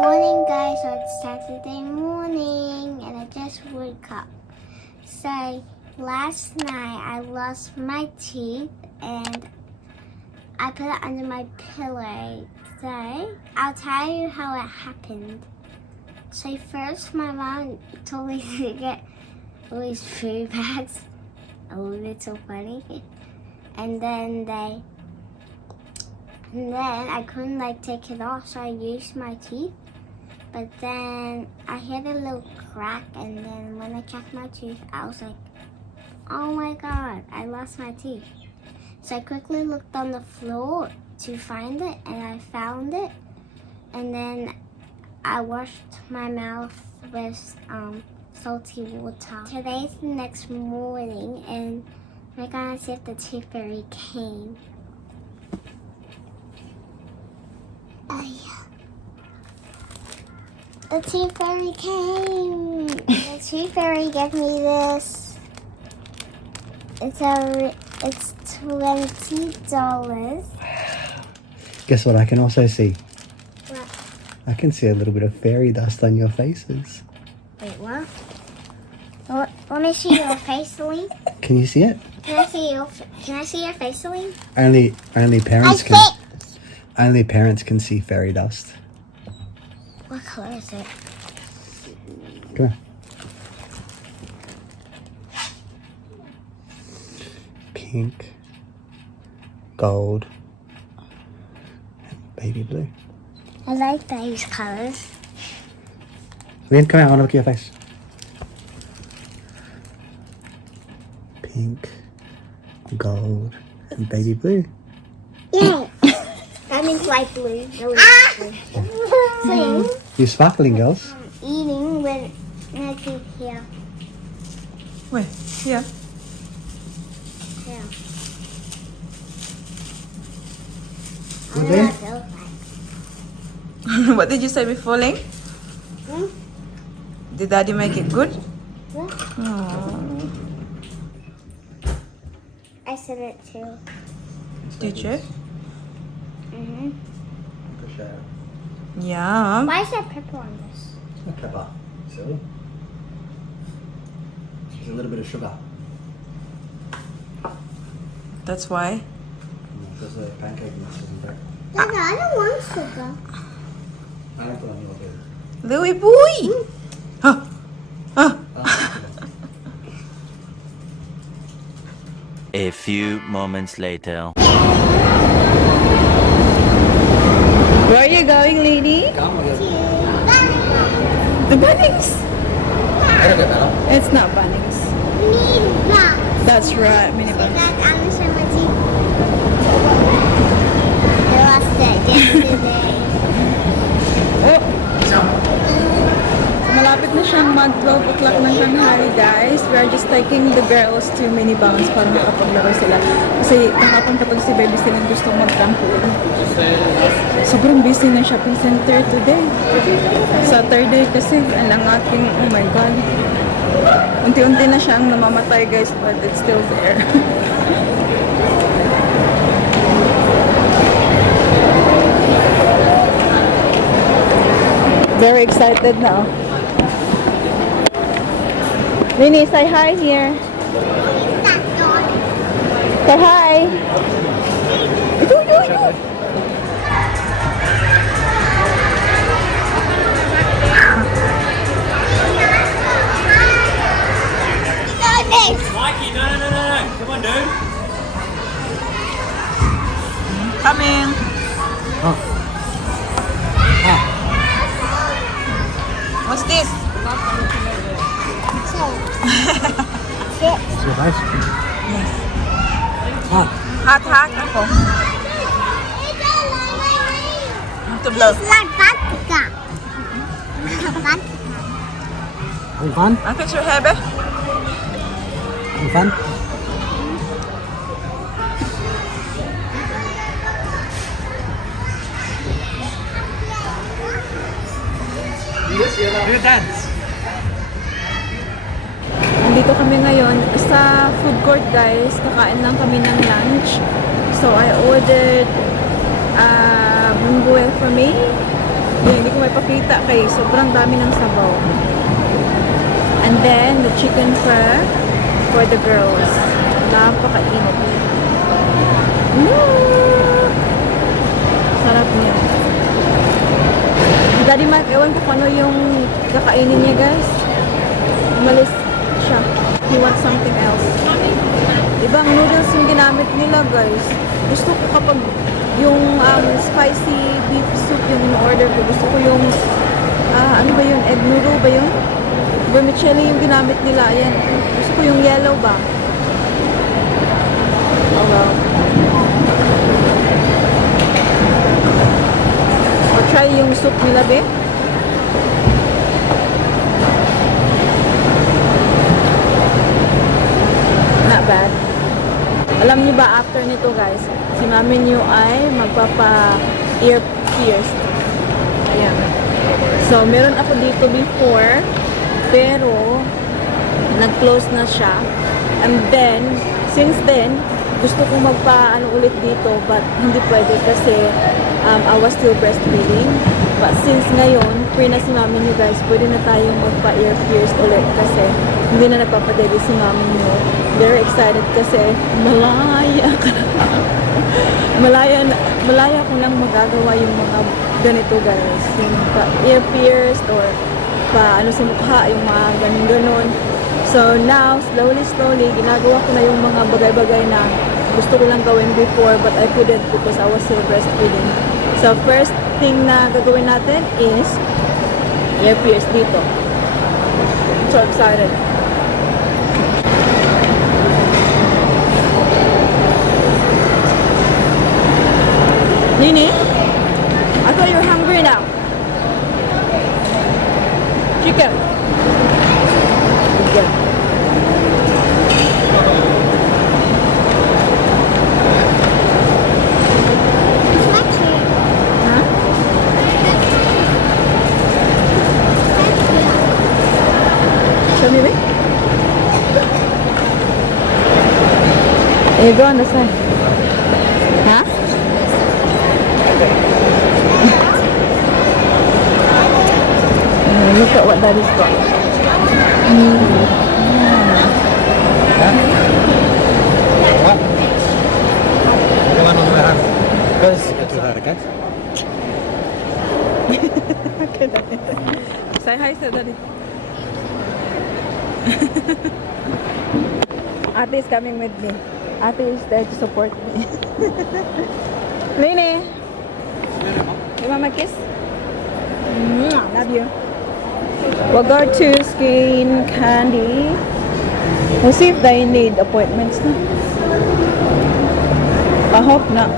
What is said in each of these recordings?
morning, guys. So it's Saturday morning and I just woke up. So last night I lost my teeth and I put it under my pillow. So I'll tell you how it happened. So first my mom told me to get all these food bags. Oh, it's so funny. And then I couldn't take it off, so I used my teeth. But then I hit a little crack, and then when I checked my teeth, I was like, oh my god, I lost my teeth. So I quickly looked on the floor to find it, and I found it. And then I washed my mouth with salty water. Today's the next morning, and we're gonna see if the tooth fairy came. Oh yeah. The tooth fairy came. The tooth fairy gave me this. It's $20. Guess what I can also see? What? I can see a little bit of fairy dust on your faces. Wait, what? Let me see your face, Celine. Can you see it? Can I see your face, Celine? Only parents can see fairy dust. What color is it? Come on. Pink, gold, and baby blue. I like those colors. Lynn, come out. I want to look at your face. Pink, gold, and baby blue. Yeah. That means light blue. No, light blue. So, You're sparkling, girls. eating with my teeth here. Where? Here. Yeah. I What know then? what it feels like. What did you say before, Ling? Hmm? Did Daddy make it good? Yeah. Oh. I said it too. Did you? Mm-hmm. Yeah. Why is there pepper on this? It's not pepper. Silly. There's a little bit of sugar. That's why. There's a pancake mix, isn't there? Dada, I don't want sugar. I don't put on your bed. Louie boy! Huh. Huh. A few moments later. Where are you going, lady? Come on, The Bunnings! That'll get better. It's not Bunnings. Need that. That's right, mini So Bunnings. that I'm showing my teeth. I lost it yesterday. Oh! Malapit na siyang mag-12 o'clock ng tanghali, guys. We are just taking the girls to mini bounce para makapaglaro sila. Kasi kahapon pa si baby silang gustong mag-trampoline. Sobrang busy ng shopping center today. Saturday kasi, ang ating, oh my god. Unti-unti na siyang namamatay, guys, but it's still there. Very excited now. Rini, say hi here. That dog. Say hi. Mikey, no. Come on, dude. Coming. What's this? It's your ice cream. Yes. Hot. Hot ako. To blow. It's like vodka. Vodka. Having fun? Ang picture hebe? Having fun? Do a dance. Nandito kami ngayon sa food court, guys. Kakain lang kami ng lunch. So I ordered bungue for me Hindi ko may pakita kay sobrang dami ng sabaw. And then, the chicken for the girls. Napakainit. Sarap niya. Daddy Mike, ewan ko kung ano yung kakainin niya, guys. Umalis siya. He wants something else. Ibang noodles yung ginamit nila, guys. Gusto ko kapag yung spicy beef soup yung in-order ko. Gusto ko yung, ano ba yun? Egg noodle ba yun? Vermicelli yung ginamit nila. Ayan. Gusto ko yung yellow ba? Oh well. I'll try yung soup nila, be. Not bad. Alam niyo ba, after nito, guys, si mami niyo ay magpapa-ear pierced. Ayan. So, meron ako dito before, pero nag-close na siya. And then, since then, gusto kong magpa-ano ulit dito, but hindi pwede kasi I was still breastfeeding. But since ngayon, free na si mami niyo, guys, pwede na tayong magpa-ear pierced ulit kasi hindi na nagpapadede si mami niyo. Very excited kasi Malaya. Malaya ko lang magagawa yung mga ganito, guys. Yung pa-ear pierced or pa-ano sa mukha, yung mga ganun-ganon. So now, slowly, ginagawa ko na yung mga bagay-bagay na gusto ko lang gawin before but I couldn't because I was still breastfeeding. So first thing na gagawin natin is ear pierce dito. So excited. Nini? I thought you're hungry now. Chicken. Chicken. Huh? Show me, babe. You go on the side. Huh? Look at what Daddy's got. What? Gimana memerah? Bos, itu harga. Okay, Daddy. Say hi, say Daddy. Ate is coming with me. Ate is there to support me. Lini, you want my kiss? Love you. We'll go to Skin Candy. We'll see if they need appointments. No? I hope not.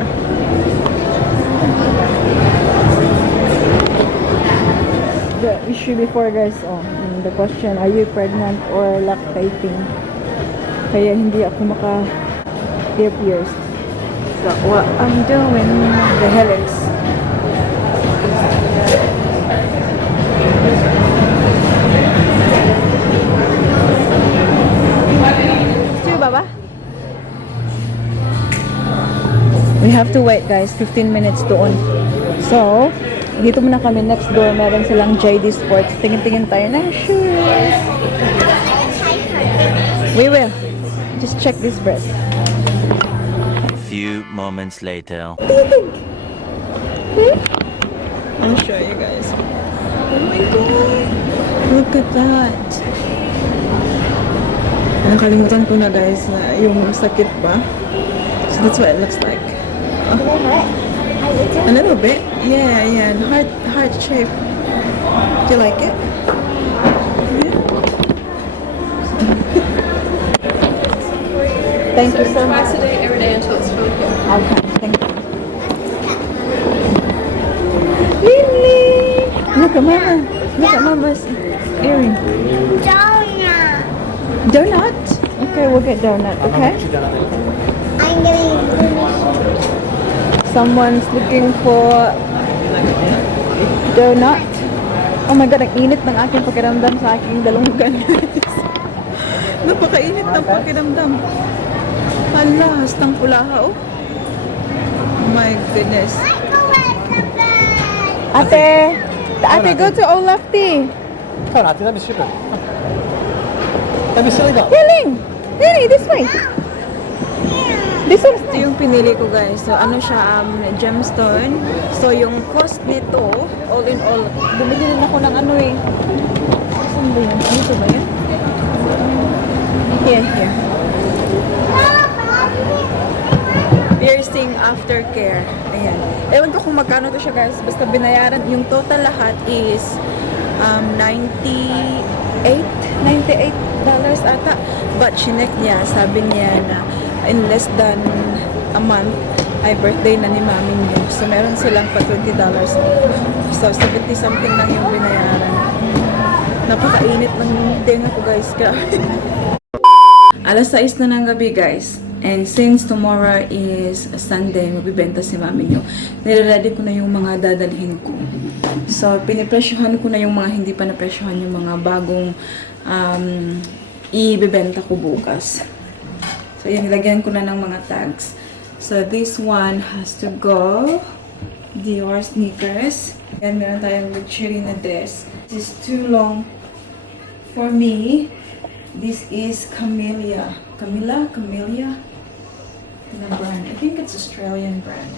The issue before, guys, the question, are you pregnant or lactating? Kaya hindi ako maka-ear pierced. So what I'm doing, the helix. Baba? We have to wait, guys, 15 minutes doon. So, dito muna kami next door. Meron silang JD Sports. Tingin-tingin tayo ng shoes. We will. Just check this breast. A few moments later. What do you think? I'll show you guys. Oh my god. Look at that. Nakalimutan ko na, guys, na yung sakit ba. So that's what it looks like. A little bit. Yeah. Heart shape. Do you like it? Yeah. Thank you so much. Twice a day, every day until it's fully healed. Okay, thank you. Lily! Look at Mama. Look at Mama's earring. Donut. Donut? Okay, we'll get donut, okay? I'm getting Someone's looking for donut. Oh my god, ang init ng aking pakiramdam sa aking dalunggan. Napakainit ng pakiramdam. Hala, hastang pulaha, oh. My goodness. Ate! Ate, go to Olafti. Come on, that'd be stupid. That'd be silly dog. Healing! Healing, this way. This one. Ito yung pinili ko guys. So ano siya, gemstone. So yung cost nito, all in all, bumili din ako ng ano eh. Saan ba yan? Dito ba yan? Here. Piercing aftercare. Ayan. Ewan ko kung magkano to siya guys. Basta binayaran, yung total lahat is $98 ata. But chinek niya, sabi niya na in less than a month ay birthday na ni mami niyo. So meron silang pa $20 off. So 70 something lang yung binayaran. Napakainit ng tenga ko guys. Alas 6 na ng gabi guys. And since tomorrow is Sunday, magbibenta si mami niyo. Nire-ready ko na yung mga dadalhin ko. So, pinipresyohan ko na yung mga hindi pa napresyohan yung mga bagong ibibenta ko bukas. So, yan, nilagyan ko na ng mga tags. So, this one has to go. Dior sneakers. Yan, meron tayong luxury na dress. This is too long for me. This is Camellia na brand. I think it's Australian brand.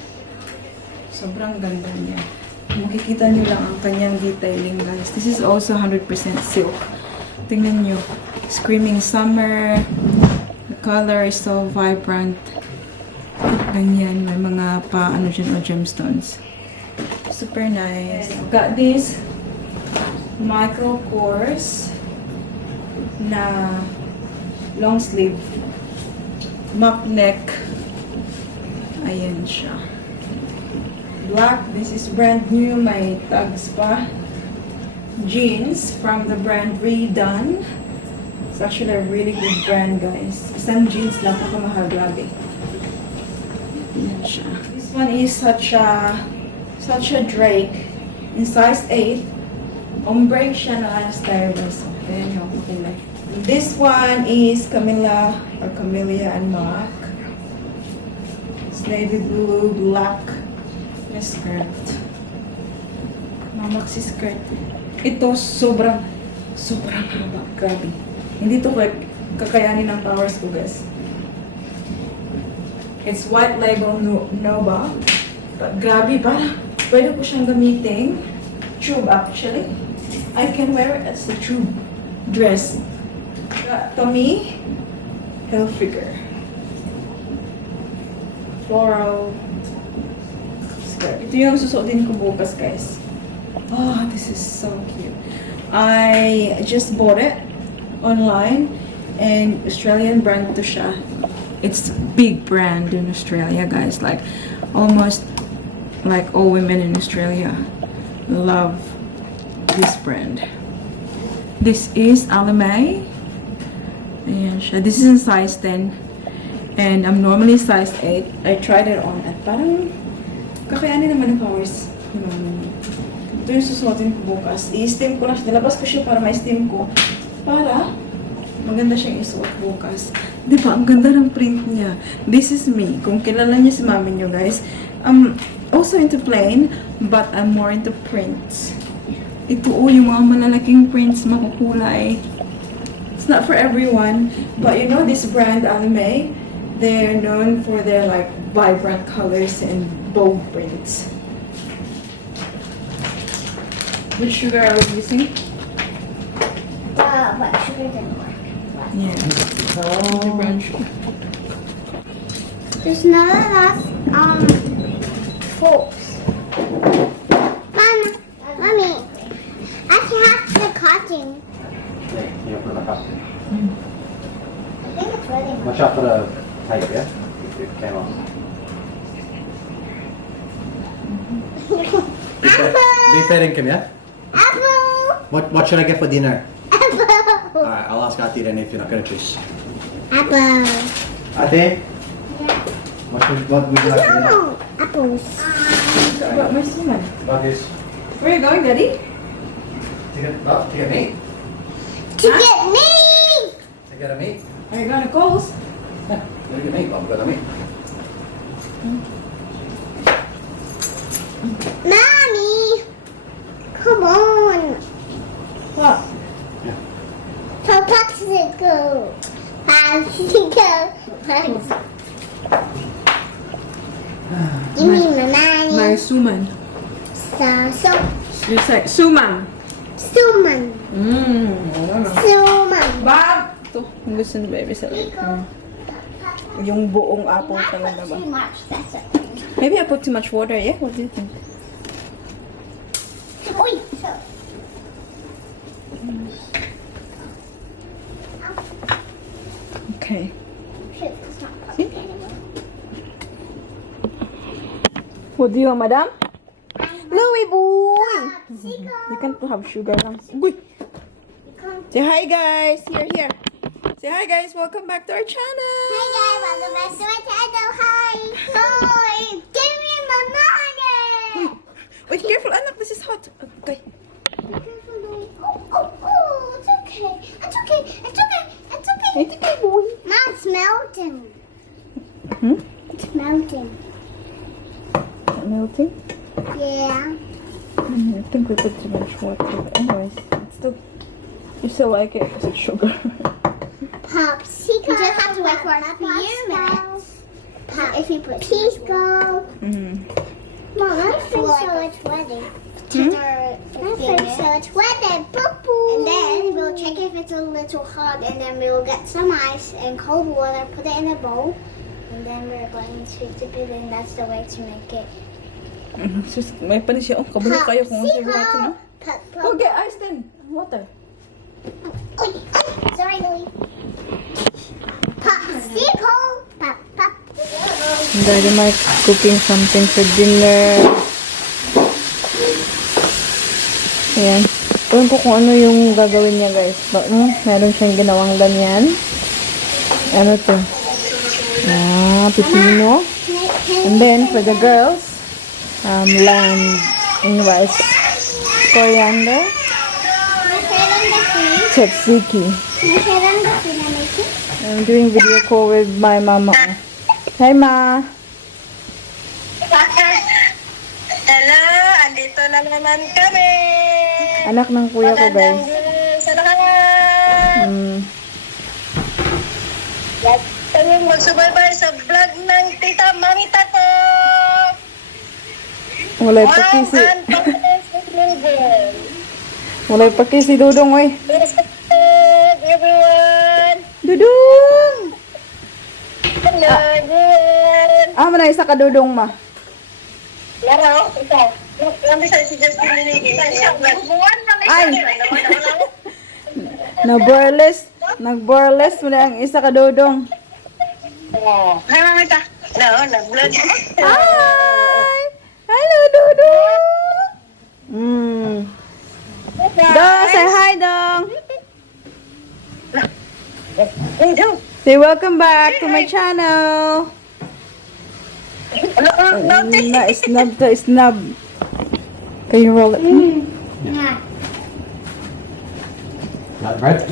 Sobrang ganda niya. Makikita niyo lang ang kanyang detailing guys. This is also 100% silk. Tingnan niyo. Screaming summer. The color is so vibrant. Ganyan. May mga ano dyan o gemstones. Super nice. Got this micro course na long sleeve mock neck. Ayan siya. Black. This is brand new. May tags pa. Jeans from the brand Redone. It's actually a really good brand, guys. Isang jeans lang. Pakamahal. Grabe. Ayan siya. This one is such a Drake. In size 8. Ombre siya na stylish. Ayan yung kulay. This one is Camellia and Mac. It's navy blue, black na skirt. Maxi skirt. Ito sobrang haba. Grabe. Hindi to kakayanin ng powers ko, guys. It's white label Nova. But grabe, parang pwede ko siyang gamitin. Tube actually. I can wear it as a tube dress. Tommy Hilfiger floral skirt. Ito yung susuotin ko bukas, guys. Oh, this is so cute. I just bought it online and Australian brand to siya. It's a big brand in Australia, guys. Like almost like all women in Australia love this brand. This is Alame. Ayan siya. This is in size 10. And I'm normally size 8. I tried it on at parang kakayanin naman ng powers. Ito yung susuotin ko bukas. I-steam ko na siya. Nilabas ko siya para ma-steam ko. Para maganda siyang isuot bukas. Diba? Ang ganda ng print niya. This is me. Kung kilala niya si mami niyo, guys. I'm also into plain, but I'm more into prints. Ito yung mga malalaking prints, makukulay. It's not for everyone, but you know this brand Alame, they're known for their like vibrant colors and bold prints. Which sugar are we using? But sugar didn't work. Yeah. Oh. Brown sugar. There's not enough forks. Mommy, I can have the cotton. Yeah, you put it up. I think it's ready. Watch out for the tape, yeah? It came off. Beef head income, yeah? Apple! What should I get for dinner? Apple! Alright, I'll ask Ati then if you're not gonna choose. Apple. Ati? What would you like for dinner? No, apples. About my son. About this? Where are you going, Daddy? To get meat. To get me! To get a meat? Are you going to Coles? Yeah, to get meat. I'm gonna meat. Mommy! Come on. What? Popsicle. Popsicle. Give me my money. My suman. So. You say suman. Suman. Suman. Bob! Ito, ang gusto ni baby sa yung buong apple talaga ba? Too much. That's it. Maybe I put too much water, yeah? What do you think? Oi. Okay. Shit, it's not popping anymore. What do you want, madam? Louie boy! Popsicle. You can't have sugar lang. Uy! Say hi guys! Here. Say hi guys! Welcome back to our channel! Hi guys, welcome back to my channel. Hi. Hi. Give me my money. Wait, careful anak! This is hot! Okay. Oh, it's okay. It's okay. It's okay. It's okay. It's okay, boy! Mom, it's melting. Hmm? It's melting. Melting? Yeah. I think we put too much water. But anyways, it's still... You still like it because it's sugar. Popsicle. You just have to wait for a few minutes. If you put Popsicle. Mom, I think so it's ready. I think so it's ready. And then we'll check if it's a little hot, and then we'll get some ice and cold water, put it in a bowl, and then we're going to dip it in. That's the way to make it. Sus, may pa siya. Oh, kabulok kayo kung ano water, no? Oh, get ice then. Water. Sorry, Lily. Popsicle. Pop. Daddy Mike cooking something for dinner. Ayan. Alam ko kung ano yung gagawin niya, guys. Meron siyang ginawang ganyan. Ano to? Pipino. And then, for the girls, lamb in rice. Coriander. Tzatziki. I'm doing video call with my mama. Hi, Ma. Hello, andito na naman kami. Anak ng kuya ko, guys. Sa lahat. Huwag kayong magsubaybay sa vlog ng tita Mamita ko. Walay pakisi. Walay pakisi, Dudong, oy. Everyone. Dudong! Hello, everyone. Mo na isa ka, Dudong, ma. Laro, ikaw. Nandito sa si Justin Linigay. Ay! Nag-burlesque mo na ang isa ka, Dudong. Hi, Mamita. No, nag-vlog. Hi! Hello, Dudong! Dong, say hi, Dong! Say welcome back to my channel! Snub to snub. Can you roll it? Yeah. Like bread?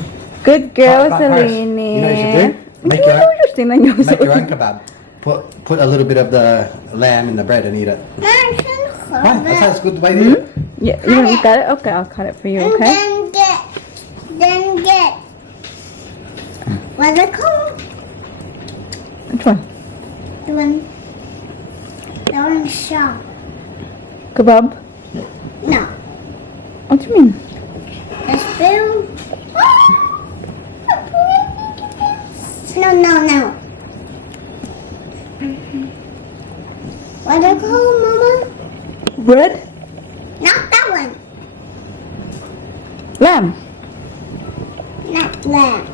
Good girl, Pat, Paris. Celine. You know what you should do? Make your own kebab. Put a little bit of the lamb in the bread and eat it. Right, that sounds good way to eat it. Yeah, you want to eat that? Okay, I'll cut it for you, okay? Then get. What's it called? Which one? The one shop. Kebab? No. What do you mean? The spoon. No. What's it called, Mama? Bread? Not that one. Lamb? Not lamb.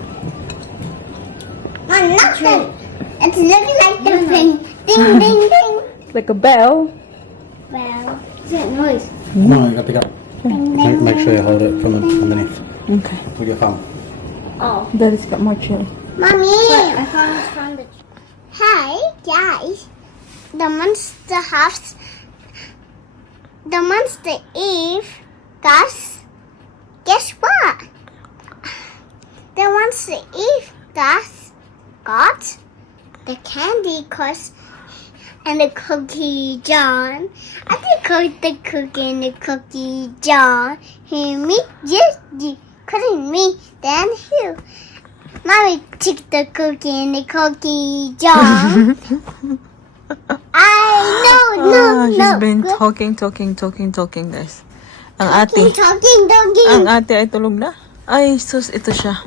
Oh, not that. It's looking like the thing. Ding, ding, ding. Like a bell? Well, what's that noise? No, you got to pick up. Make sure you hold it from underneath Okay. with your thumb. Oh. Daddy's got more chili. Mommy! I found this from the... Hi, guys. The monster house... The monster Eve guess what? The monster Eve got the candy cause and the cookie John. I think Cook the cookie in the cookie jar. Hear me? Just couldn't me. Then who? Mommy took the cookie in the cookie jar. She's been talking, guys. Ang ate. Talking. Ang ate ay tulog na. Ay, sus, ito siya.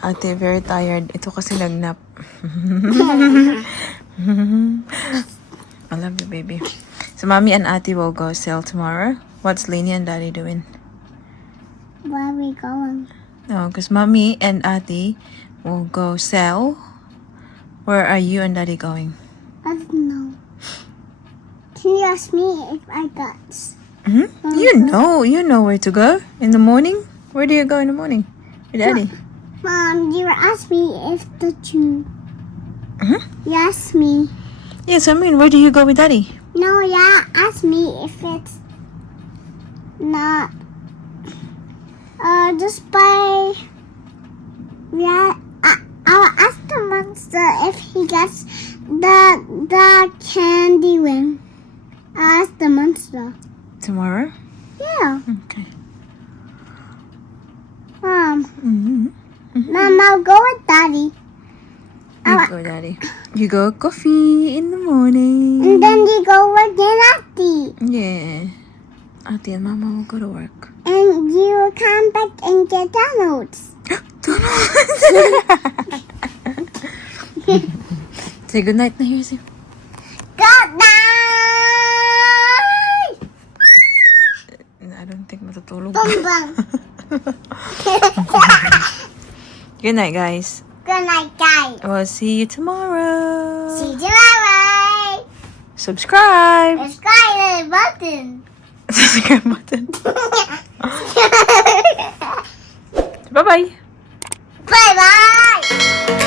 Ate, very tired. Ito kasi nagnap. I love you, baby. So, mommy and ate will go sell tomorrow. What's Lainey and daddy doing? Where are we going? No, because mommy and ate will go sell. Where are you and daddy going? I don't know. Can you ask me if I got? You know where to go in the morning. Where do you go in the morning? With daddy. Mom, you asked me if the you. You asked me. Yes, I mean, where do you go with daddy? No, yeah, ask me if it's not. Just by. Yeah, I'll ask the monster if he gets the candy ring. I'll ask the monster. Tomorrow? Yeah. Okay. Mom, I'll go with Daddy. You go, daddy. You go coffee in the morning. And then you go with Auntie. Yeah. Ate and mama will go to work. And you come back and get donuts. Say goodnight na, Hirsi. Good night! I don't think matutulog. Bang. Good night, guys. Good night, guys. We'll see you tomorrow. See you tomorrow. Subscribe. Subscribe button. Subscribe button. Bye-bye. Bye-bye.